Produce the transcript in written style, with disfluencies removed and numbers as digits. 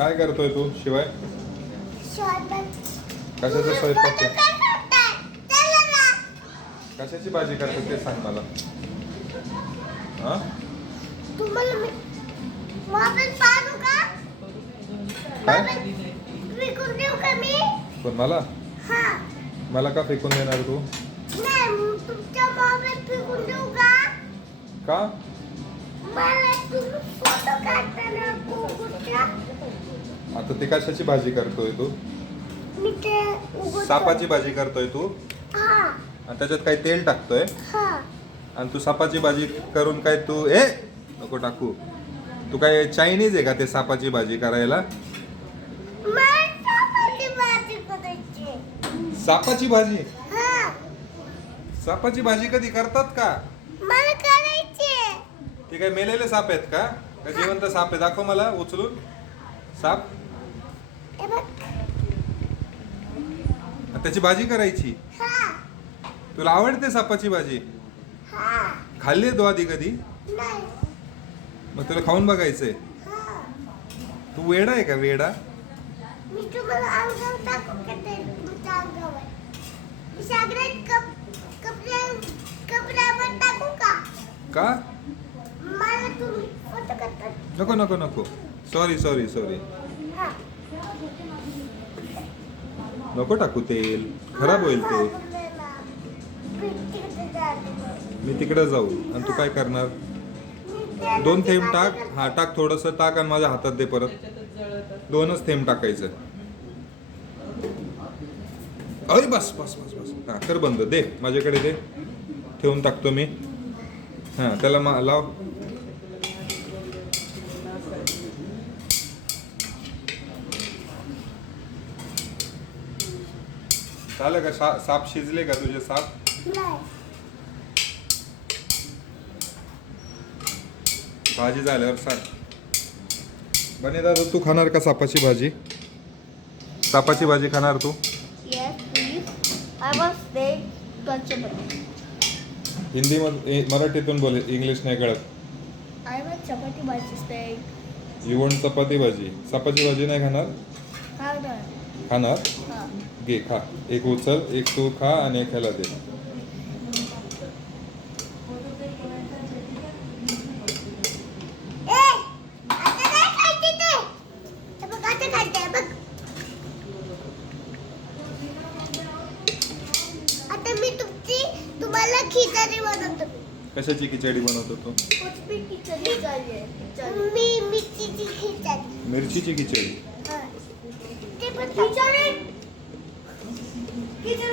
काय करतोय तू शिवाय? कशाचा स्वयंपाक आहे? कशाची भाजी करतो ते सांग मला. हा? तुम्हाला मी वापस पाहू का? काय? फेकून देऊ का मी? पण मला हा. मला का फेकून देणार तू? नाही, तुमच्या मोबाईल फेकून देऊ का? का? मला तुम्ही फोटो काढताना कुकुरचा. आता ते कशाची भाजी करतोय तू? मी ते उघडतो. सापाची भाजी करतोय तू हा. आणि त्याच्यात काही तेल टाकतोय हा. आणि तू सापाची भाजी करून काय तू नको टाकू. तू काय चायनीज आहे का ते सापाची भाजी करायला? मला सापाची भाजी करायची. सापाची भाजी? हा. सापाची भाजी कधी करतात का? मला करायची. ते काय मेलेले साप आहेत का? का जिवंत साप आहे? दाखव मला उचलून साप. हे बघ. आणि त्याची भाजी करायची. हा. तुला आवडते सापाची भाजी? हा. खाल्ली आहे तू आधी कधी? नाही. मग तुला खाऊन बघायचंय. हा. तू वेडा आहे का वेडा? मी तुम्हाला अंगावर टाकू का ते तुमच्या अंगावर? मी सगळ्यात कपड्यावर टाकू का? का? मला तुम्ही फोटो काढतात. नको नको नको. Sorry sorry sorry. हा. नको टाकू तेल, खराब होईल ते. मी तिकडे जाऊ आणि तू काय करणार? 2 थेंब टाक. हा टाक, थोडस टाक आणि माझ्या हातात दे परत. 2च थेंब टाकायचं. अरे बस बस बस बस. हा कर बंद. दे माझ्याकडे दे. ठेवून टाकतो मी. हा त्याला लाव. झालं का? साप शिजले का तुझे साप? नाही. भाजी झाल्यावर सांग. बने दादा तू खाणार का सापाची भाजी? सापाची भाजी खाणार तू? Yes, please. I want steak, chapati. Hindi मराठीतून बोल, इंग्लिश नाही कळत. I want chapati भाजी steak. यू वॉन्ट चपाती भाजी. सापाची भाजी नाही खाणार? हा ना. खाणार? हा. घे खा. एक उचल, एक तू खा आणि एक ह्याला दे. आता काय खायचे ते? हे बघ, आता खायचे, बघ. आता मी तुम्हाला खिचडी बनवतो. कशाची खिचडी बनवतो तू? मी मिरचीची खिचडी. मिरचीची खिचडी. हा. ते पण खिचडी. खिचडी